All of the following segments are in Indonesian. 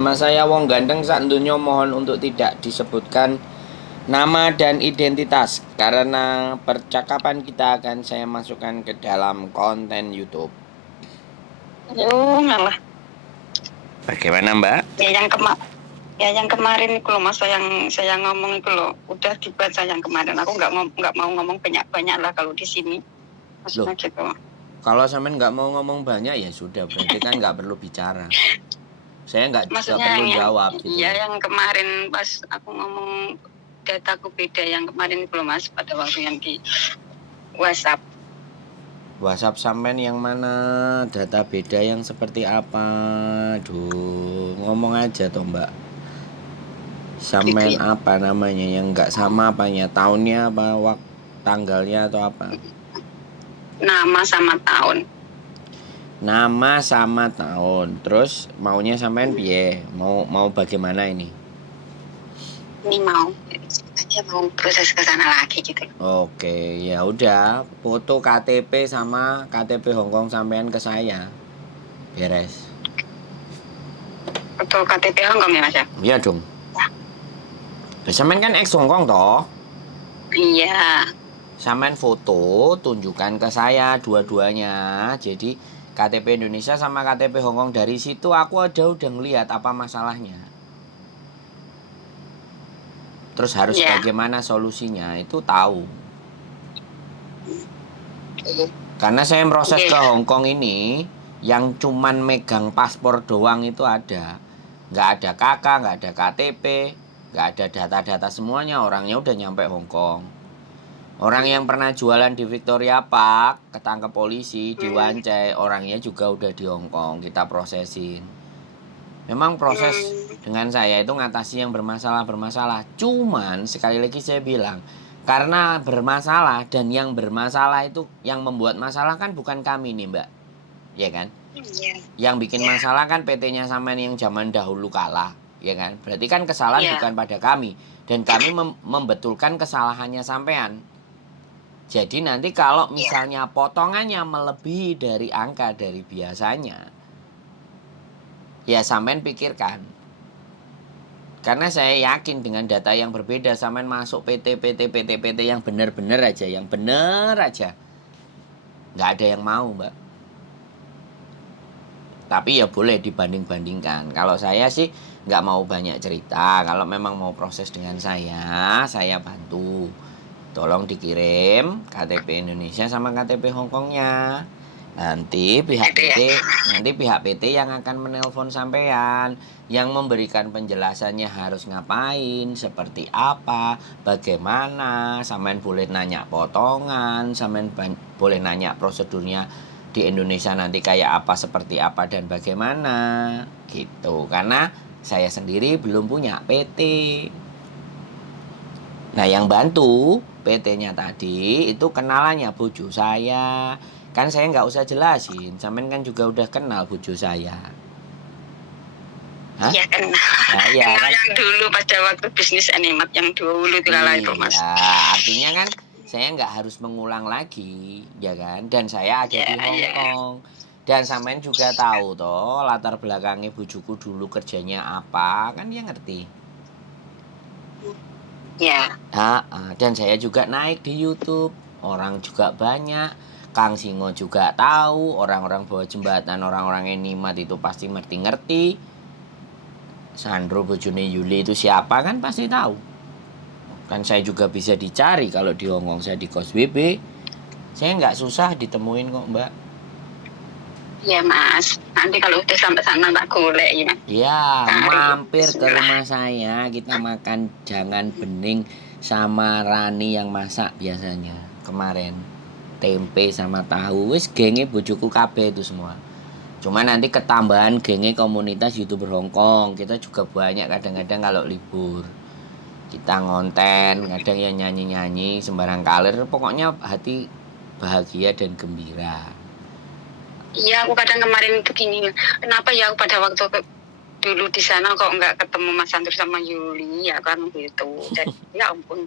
Nama saya Wong Gandeng sak donya, mohon untuk tidak disebutkan nama dan identitas karena percakapan kita akan saya masukkan ke dalam konten YouTube. Oh, malah. Bagaimana, Mbak? Ya yang kemarin itu loh Mas, saya ngomong itu loh, udah dibaca yang kemarin. Aku nggak mau ngomong banyak-banyak lah kalau di sini. Maksudnya gitu. Kalau sampean nggak mau ngomong banyak ya sudah, berarti kan nggak perlu bicara. Saya nggak juga perlu jawab gitu. Iya, yang kemarin pas aku ngomong dataku beda yang kemarin itu loh Mas, pada waktu yang di WhatsApp. WhatsApp sampean yang mana? Data beda yang seperti apa? Duh, ngomong aja toh, Mbak. Sampean apa namanya yang nggak sama apanya? Tahunnya apa? Tanggalnya atau apa? Nama sama tahun. Nama sama tahun. Terus maunya sampean piye? Mau bagaimana ini? Ini mau proses ke sana lagi gitu. Oke, ya udah, foto KTP sama KTP Hongkong sampean ke saya. Beres. Foto KTP Hongkong ya Mas ya? Iya dong. Sampean kan ex Hongkong toh? Iya. Sampean foto, tunjukkan ke saya dua-duanya. Jadi KTP Indonesia sama KTP Hongkong, dari situ aku udah ngelihat apa masalahnya. Terus harus bagaimana solusinya itu tahu. Karena saya proses ke Hongkong ini yang cuman megang paspor doang itu ada. Nggak ada KK, nggak ada KTP, nggak ada data-data semuanya, orangnya udah nyampe Hongkong. Orang yang pernah jualan di Victoria Park ketangkep polisi, diwancai, orangnya juga udah di Hongkong, kita prosesin. Memang proses dengan saya itu ngatasi yang bermasalah. Cuman sekali lagi saya bilang, karena bermasalah dan yang bermasalah itu yang membuat masalah kan bukan kami nih, Mbak. Ya kan? Yang bikin masalah kan PT-nya sampean yang zaman dahulu kalah, ya kan? Berarti kan kesalahan bukan pada kami dan kami membetulkan kesalahannya sampean. Jadi nanti kalau misalnya potongannya melebihi dari angka dari biasanya, ya sampean pikirkan. Karena saya yakin dengan data yang berbeda, sampean masuk PT yang benar-benar aja, yang benar aja. Nggak ada yang mau, Mbak. Tapi ya boleh dibanding-bandingkan. Kalau saya sih nggak mau banyak cerita. Kalau memang mau proses dengan saya bantu. Tolong dikirim KTP Indonesia sama KTP Hongkongnya. Nanti pihak PT yang akan menelpon sampean, yang memberikan penjelasannya harus ngapain, seperti apa, bagaimana. Sampean boleh nanya potongan, sampean boleh nanya prosedurnya di Indonesia nanti kayak apa, seperti apa dan bagaimana gitu. Karena saya sendiri belum punya PT. Nah, yang bantu PT-nya tadi itu kenalannya bojo saya. Kan saya nggak usah jelasin, sampean kan juga udah kenal bojo saya. Hah? Iya kenal. Nah, iya, kenal kan? Yang dulu pada waktu bisnis Animat yang dulu itu Mas. Iya, artinya kan saya nggak harus mengulang lagi, ya kan? Dan saya ada di Hongkong. Dan sampean juga tahu toh latar belakangnya bojoku dulu kerjanya apa, kan dia ngerti. Ya. Dan saya juga naik di YouTube, orang juga banyak. Kang Singo juga tahu, orang-orang bawah jembatan, orang-orang Enimat itu pasti ngerti-ngerti. Sandro bojone Yuli itu siapa kan pasti tahu. Kan saya juga bisa dicari kalau di Hongkong, saya di kos BB. Saya nggak susah ditemuin kok, Mbak. Iya Mas, nanti kalau udah sampai sana tak golek ya. Iya, mampir ke rumah saya, kita makan jangan bening sama Rani yang masak biasanya kemarin. Tempe sama tahu, wis genge bojoku kabeh itu semua. Cuma nanti ketambahan genge komunitas YouTuber Hongkong, kita juga banyak kadang-kadang kalau libur. Kita ngonten, kadang ya nyanyi-nyanyi sembarang kalir, pokoknya hati bahagia dan gembira. Iya, aku kadang kemarin itu gini, kenapa ya aku pada waktu dulu di sana kok nggak ketemu Mas Sandro sama Yuli, ya kan gitu. Dan ya ampun,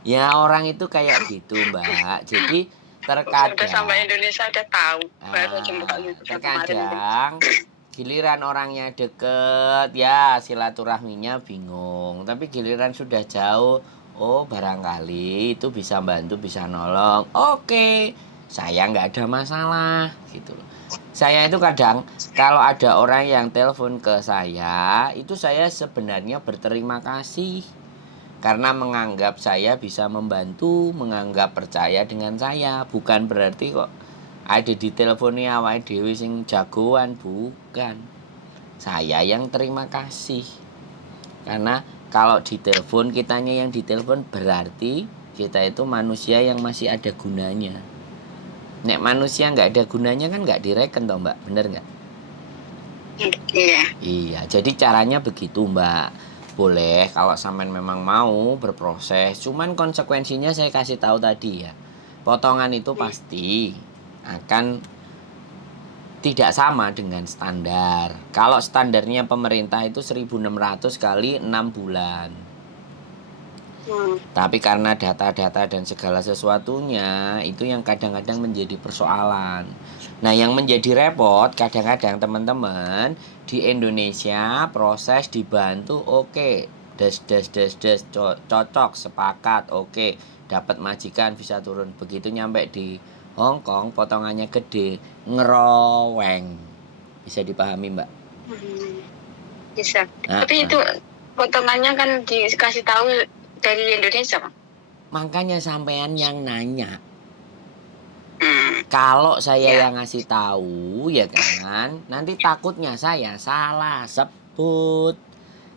ya orang itu kayak gitu, Mbak. Jadi terkadang udah sampai Indonesia udah tahu baru jemput YouTube terkadang Giliran orangnya deket, ya silaturahminya bingung. Tapi giliran sudah jauh, oh barangkali itu bisa bantu, bisa nolong. Oke, saya nggak ada masalah, gitu loh. Saya itu kadang kalau ada orang yang telepon ke saya, itu saya sebenarnya berterima kasih. Karena menganggap saya bisa membantu, menganggap percaya dengan saya. Bukan berarti kok ada di teleponnya awake dhewe sing jagoan, bukan. Saya yang terima kasih. Karena kalau ditelepon, kitanya yang ditelepon, berarti kita itu manusia yang masih ada gunanya. Nek manusia nggak ada gunanya kan nggak direken toh Mbak, bener nggak? Iya. Iya, jadi caranya begitu Mbak. Boleh kalau sampean memang mau berproses, cuman konsekuensinya saya kasih tahu tadi ya. Potongan itu pasti akan tidak sama dengan standar. Kalau standarnya pemerintah itu 1.600 kali 6 bulan. Tapi karena data-data dan segala sesuatunya itu yang kadang-kadang menjadi persoalan. Nah, yang menjadi repot kadang-kadang teman-teman di Indonesia proses dibantu oke, cocok, sepakat, oke, dapat majikan bisa turun. Begitu nyampe di Hong Kong potongannya gede, ngeroweng. Bisa dipahami, Mbak? Bisa. Tapi itu potongannya kan dikasih tahu dari Indonesia, Pak. Makanya sampean yang nanya. Kalau saya yang ngasih tahu ya kan, nanti takutnya saya salah sebut.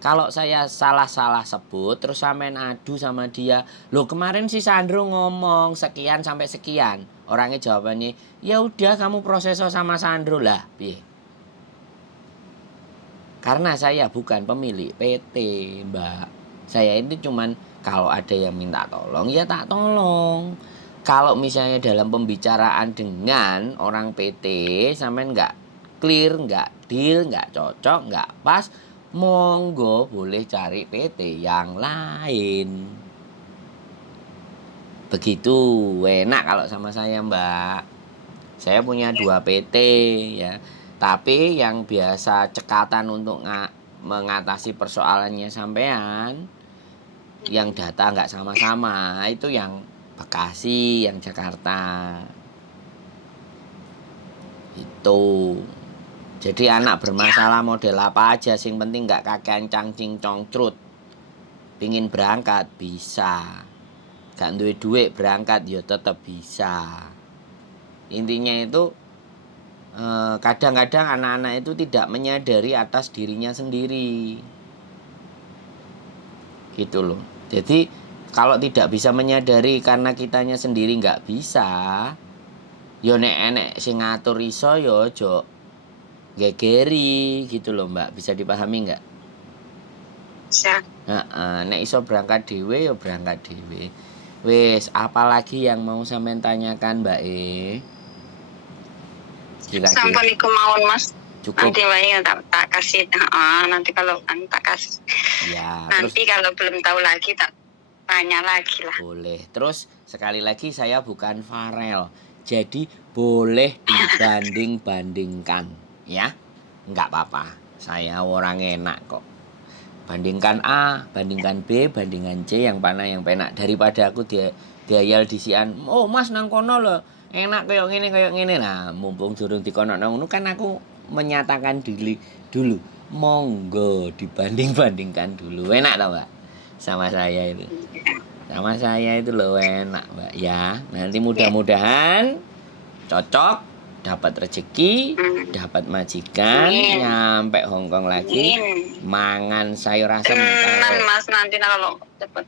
Kalau saya salah sebut terus sampean adu sama dia. Loh kemarin si Sandro ngomong sekian sampai sekian. Orangnya jawabannya, "Ya udah kamu proses sama Sandro lah." Piye? Karena saya bukan pemilik PT, Mbak. Saya ini cuman kalau ada yang minta tolong ya tak tolong. Kalau misalnya dalam pembicaraan dengan orang PT sampean nggak clear, nggak deal, nggak cocok, nggak pas, monggo boleh cari PT yang lain. Begitu enak kalau sama saya Mbak. Saya punya 2 PT ya. Tapi yang biasa cekatan untuk mengatasi persoalannya sampean, yang data nggak sama-sama, itu yang Bekasi, yang Jakarta. Itu. Jadi anak bermasalah model apa aja, sing penting nggak kakean cangcing congcrut. Pingin berangkat, bisa. Gak duwe duit berangkat, ya tetap bisa. Intinya itu kadang-kadang anak-anak itu tidak menyadari atas dirinya sendiri. Gitu loh. Jadi kalau tidak bisa menyadari karena kitanya sendiri nggak bisa, yo nek enek sing ngatur iso yo aja gegeri gitu loh Mbak. Bisa dipahami nggak? Bisa. Nek iso berangkat dhewe yo berangkat dhewe. Wis, apalagi yang mau sampean tanyakan Mbak Sampun iku mawon Mas. Cukup. Nanti wae tak kasih. Nanti kalau tak kasih. Ya, nanti kalau belum tahu lagi tak tanya lagi lah. Boleh. Terus sekali lagi saya bukan Farel. Jadi boleh dibanding-bandingkan ya. Enggak apa-apa. Saya orang enak kok. Bandingkan A, bandingkan B, bandingkan C, yang mana yang penak daripada aku diayal disian. Oh, Mas nang kono lho. Enak kayak ngene. Nah, mumpung durung dikono nang ngono kan aku menyatakan dulu. Monggo dibanding-bandingkan dulu. Enak tau, Mbak? Sama saya itu. Sama saya itu loh enak, Mbak ya. Nanti mudah-mudahan cocok, dapat rezeki, dapat majikan, nyampe Hong Kong lagi, mangan sayur asem. Mas nanti kalau dapat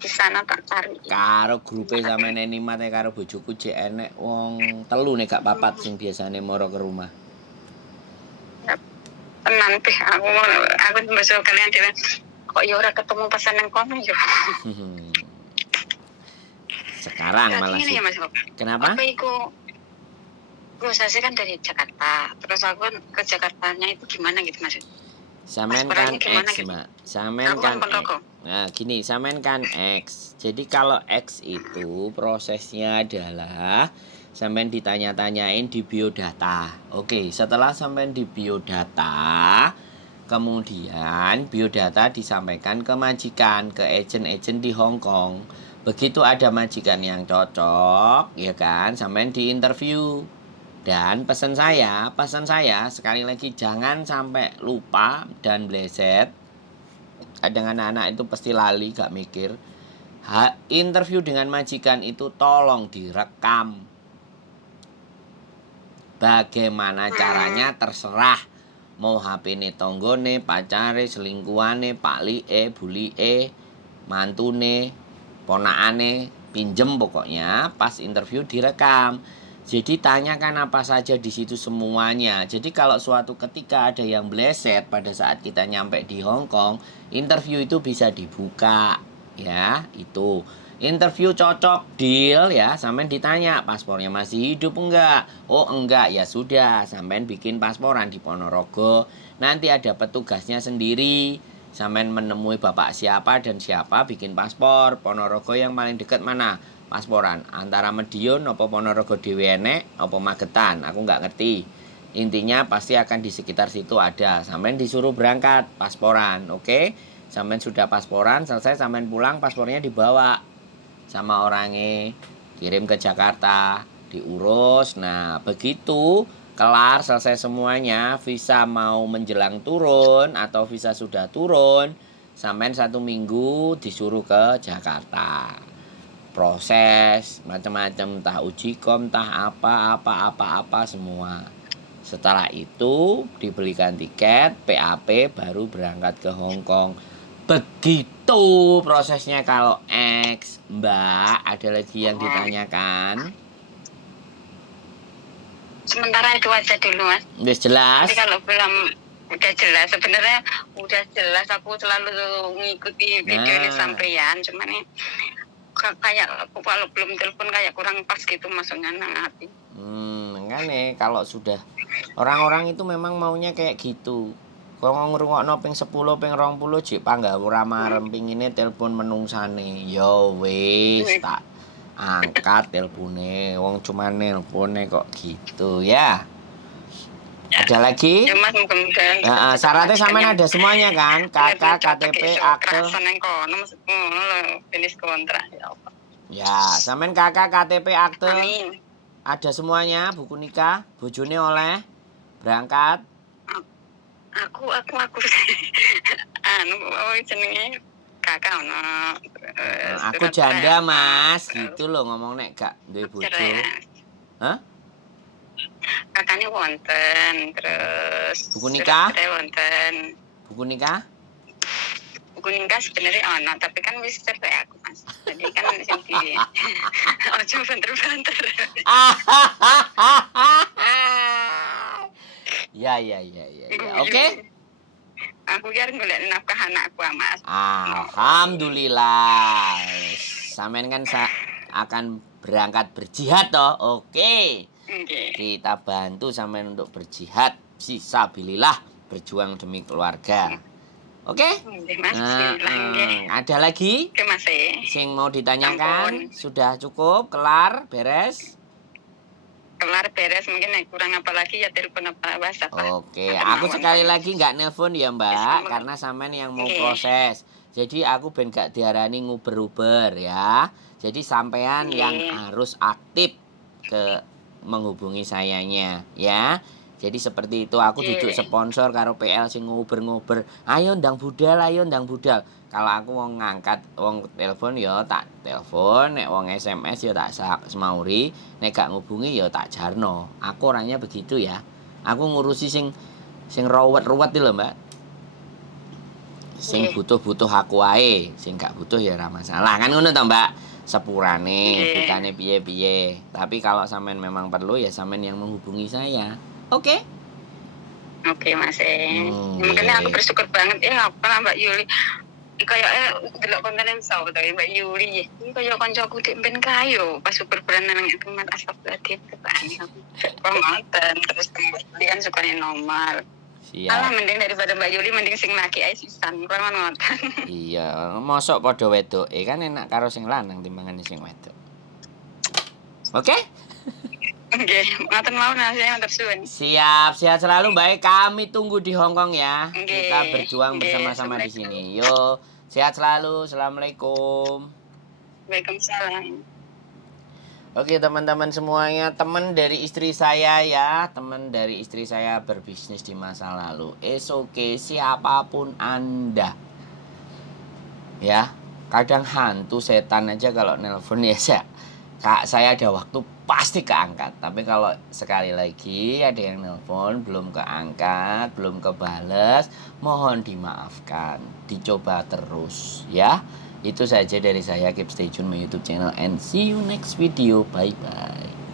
di sana tak cari. Karo grupe sama neni mate karo bojoku jek enek wong telu nek gak papat sing biasane moro ke rumah. Tenan teh aku besok kalian dhewe kok ya ora ketemu pesan nang kono ya. Sekarang malah sih. Ya, Mas. Kenapa? Apa iku prosesnya kan dari Jakarta. Terus aku ke Jakartanya itu gimana gitu Mas? Samen kan X, Mbak. Samen kan X. Nah, gini, samen kan X. Jadi kalau X itu prosesnya adalah sampean ditanya-tanyain di biodata. Oke, setelah sampean di biodata, kemudian biodata disampaikan ke majikan, ke agen-agen di Hong Kong. Begitu ada majikan yang cocok, ya kan, sampean di interview. Dan pesan saya sekali lagi jangan sampai lupa dan bleset. Kadang anak-anak itu pasti lali, gak mikir. Interview dengan majikan itu tolong direkam. Bagaimana caranya terserah. Mau HP ne tonggone, pacare, selingkuhane, paklie, bulie, mantune, ponakane, pinjem pokoknya pas interview direkam. Jadi tanyakan apa saja di situ semuanya. Jadi kalau suatu ketika ada yang bleset pada saat kita nyampe di Hong Kong, interview itu bisa dibuka, ya itu. Interview cocok, deal ya, sampean ditanya paspornya masih hidup enggak? Oh enggak, ya sudah, sampean bikin pasporan di Ponorogo. Nanti ada petugasnya sendiri. Sampean menemui bapak siapa dan siapa bikin paspor. Ponorogo yang paling dekat mana? Pasporan antara Medion apa Ponorogo dhewe enek apa Magetan, aku nggak ngerti. Intinya pasti akan di sekitar situ ada. Sampean disuruh berangkat pasporan, oke? Sampean sudah pasporan, selesai sampean pulang paspornya dibawa sama orangnya, kirim ke Jakarta, diurus. Nah, begitu kelar selesai semuanya, visa mau menjelang turun atau visa sudah turun, sampean 1 minggu disuruh ke Jakarta. Proses macam-macam, entah uji kom, entah apa semua. Setelah itu dibelikan tiket, PAP, baru berangkat ke Hong Kong. Begitu prosesnya kalau X. Mbak, ada lagi yang ditanyakan? Sementara itu aja dulu, Mas. Udah jelas? Tapi kalau belum udah jelas, sebenarnya udah jelas, aku selalu ngikuti video ini sampean, cuman nih kayak aku kalau belum telepon kayak kurang pas gitu masuknya nang hati. Makanya kalau sudah orang-orang itu memang maunya kayak gitu. Kalau ngrungokno ping 10 ping 20 jek panggah ora marem pingine telepon menungsane. Yo wis tak angkat telepone. Wong cuma nelpone kok gitu ya. Ada lagi? Ya Mas, mudah-mudahan. Syaratnya sampean ada semuanya kan? KK, KTP, akte. Jenis kontrak ya Allah. Ya, sampean KK, KTP, akte. Amin. Ada semuanya, buku nikah, bojone oleh berangkat. Aku jenenge kakak ono. Aku janda Mas, gitu loh ngomong nek gak duwe bojo. Hah? Kakaknya wonten, terus buku nikah? Wonten. Buku nikah? Buku nikah sebenarnya ono, tapi kan wis cerai aku Mas. Jadi kan sing di ojo banter-banter. Ya. Oke. Aku kira golek nafkah anakku, Mas. Alhamdulillah. Sampean kan akan berangkat berjihad toh. Oke. Kita bantu sampean untuk berjihad fisabilillah, berjuang demi keluarga. Oke? Ada lagi? Oke, Mas. Sing mau ditanyakan? Sudah cukup? Kelar? Beres? Kelar beres, mungkin kurang apa lagi ya telepon apa WhatsApp. Oke, aku sekali lagi nggak nelpon ya Mbak, karena sampean yang mau proses. Jadi aku ben gak diarani nguber-uber ya. Jadi sampean yang harus aktif ke menghubungi sayanya ya. Jadi seperti itu, aku duduk sponsor karo PL sing nguber-nguber. Ayo ndang budal. Kalau aku wong ngangkat wong telepon ya tak telepon, nek wong SMS ya tak semauri, nek gak ngubungi ya tak jarno. Aku orangnya begitu ya. Aku ngurusi sing ruwet-ruwet iki lho, Mbak. Sing butuh aku wae, sing gak butuh ya ora masalah. Kan ngono to, Mbak. Sepurane, bukane piye-piye. Tapi kalau sampean memang perlu ya sampean yang menghubungi saya. Oke? Oke, Mas. Makanya aku bersyukur banget ya apa Mbak Yuli. Kayak delok konten yang sawo dari Mbak Yuli. Ini kayak kancaku dik ben kayo pas berperan nang itu Mas Astagfirullahaladzim kan. Pematan terus kemudian sukanya normal. Siap. Alah mending daripada Mbak Yuli mending sing laki ae sisan. Kuwi ngoten. Iya, mosok padha wedoke kan enak karo sing lanang timbangane sing wedok. Oke? Oke, ngatur mau nasinya matur suwun. Siap, sehat selalu baik. Kami tunggu di Hong Kong ya. Kita Oke, berjuang oke, bersama-sama di assalamualaikum. sini. Yo, sehat selalu. Assalamualaikum. Waalaikumsalam. Oke teman-teman semuanya, teman dari istri saya ya, teman dari istri saya berbisnis di masa lalu. It's okay, siapapun Anda. Ya, kadang hantu setan aja kalau nelpon ya saya ada waktu pasti keangkat. Tapi kalau sekali lagi ada yang nelpon belum keangkat, belum kebales, mohon dimaafkan. Dicoba terus ya. Itu saja dari saya. Keep stay tune my YouTube channel and see you next video. Bye bye.